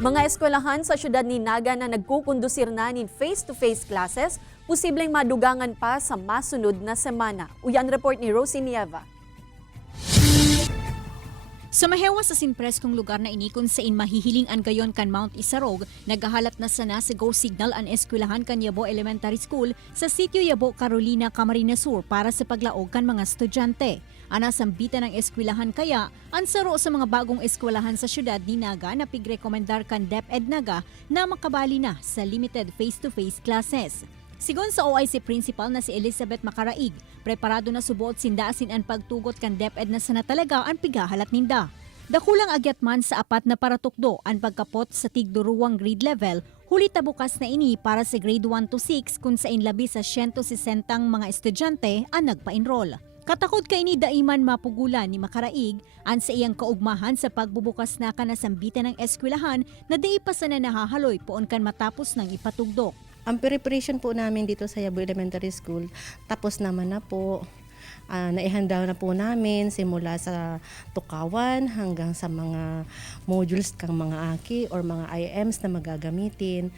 Mga eskwelahan sa syudad ni Naga na nagkukondusir na nin face-to-face classes, posibleng madugangan pa sa masunod na semana. Uyan report ni Rosie Nieva. Sa mahewa sa sinpreskong lugar na inikon sa mahihiling an gayon kan Mount Isarog, nagahalat na sana sa go signal an eskwelahan kan Yabo Elementary School sa sitio Yabo Carolina, Camarines Sur para sa paglaog kan mga estudyante. Ana sambitan ng eskwelahan kaya, ansaro sa mga bagong eskwelahan sa syudad ni Naga na pigrekomendar kan DepEd Naga na makabali na sa limited face-to-face classes. Sigon sa OIC Principal na si Elizabeth Macaraig, preparado na subuot sindasin ang pagtugot kan DepEd na sana talaga ang pigahalat ninda. Dakulang agyat man sa apat na paratukdo ang pagkapot sa tigduruwang grade level, huli tabukas na ini para sa grade 1 to 6 kung sa inlabi sa 160 mga estudyante ang nagpa-enroll. Katakod ka ini daiman mapugulan ni Macaraig ang sa iyang kaugmahan sa pagbubukas na kanasambitan ng eskwelahan na di pa sana nahahaloy poon kan matapos ng ipatugdok. Ang preparation po namin dito sa Yabo Elementary School, tapos naman na po. Naihanda na po namin simula sa tukawan hanggang sa mga modules kang mga aki or mga IMs na magagamitin,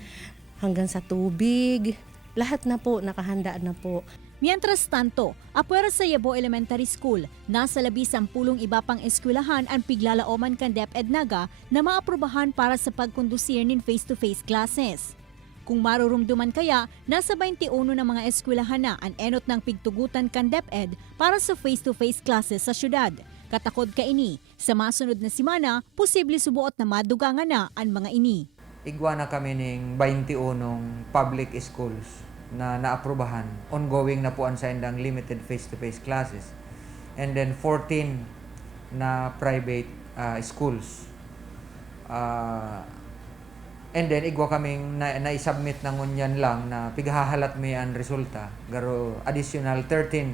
hanggang sa tubig. Lahat na po, nakahanda na po. Mientras tanto, apwera sa Yabo Elementary School, nasa 10 iba pang eskwelahan ang piglalaoman kan DepEd Naga na maaprubahan para sa pagkondusir nin face-to-face classes. Kung marurumduman kaya, nasa 21 ng mga eskwelahan na ang enot ng pigtugutan kan DepEd para sa face-to-face classes sa syudad. Katakod ka ini, sa masunod na simana, posible subuot na madugangan na ang mga ini. Igwa na kami ng 21 public schools na naaprubahan. Ongoing na po ang sendang limited face-to-face classes. And then 14 na private schools. And then, igwa kaming na-submit na ngunyan lang na pighahalat may ang resulta. Garo additional 13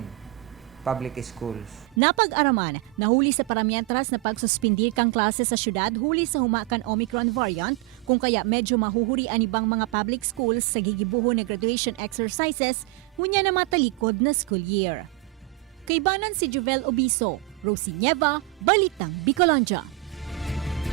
public schools. Napag-araman, nahuli sa paramientras na pagsuspindir kang klase sa syudad huli sa humakan Omicron variant, kung kaya medyo mahuhurian ibang mga public schools sa gigibuho na graduation exercises, hunya na matalikod na school year. Kaibanan si Juvel Obiso, Rosie Nieva, Balitang Bicolanja.